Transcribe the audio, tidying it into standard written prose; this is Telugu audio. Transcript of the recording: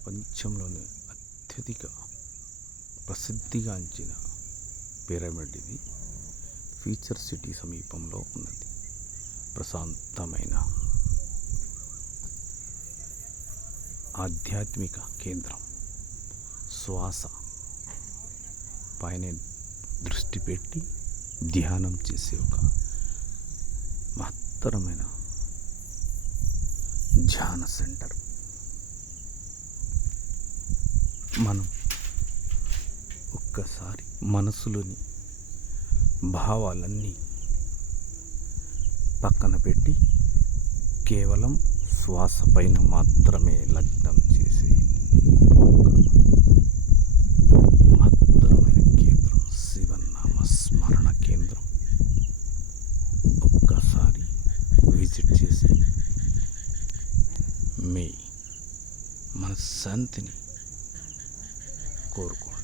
ప్రపంచంలోనే అత్యధిక ప్రసిద్ధిగాంచిన పిరమిడ్ ఇది. ఫ్యూచర్ సిటీ సమీపంలో ఉన్నది. ప్రశాంతమైన ఆధ్యాత్మిక కేంద్రం. శ్వాస పైన దృష్టి పెట్టి ధ్యానం చేసే ఒక మహత్తరమైన ధ్యాన సెంటర్. మనం ఒక్కసారి మనసులోని భావాలన్నీ పక్కన పెట్టి కేవలం శ్వాస పైన మాత్రమే లగ్నం చేసే మహత్తరమైన కేంద్రం, శివనామ స్మరణ కేంద్రం. ఒక్కసారి విజిట్ చేసి మీ మనశ్శాంతిని కోరుకోండి.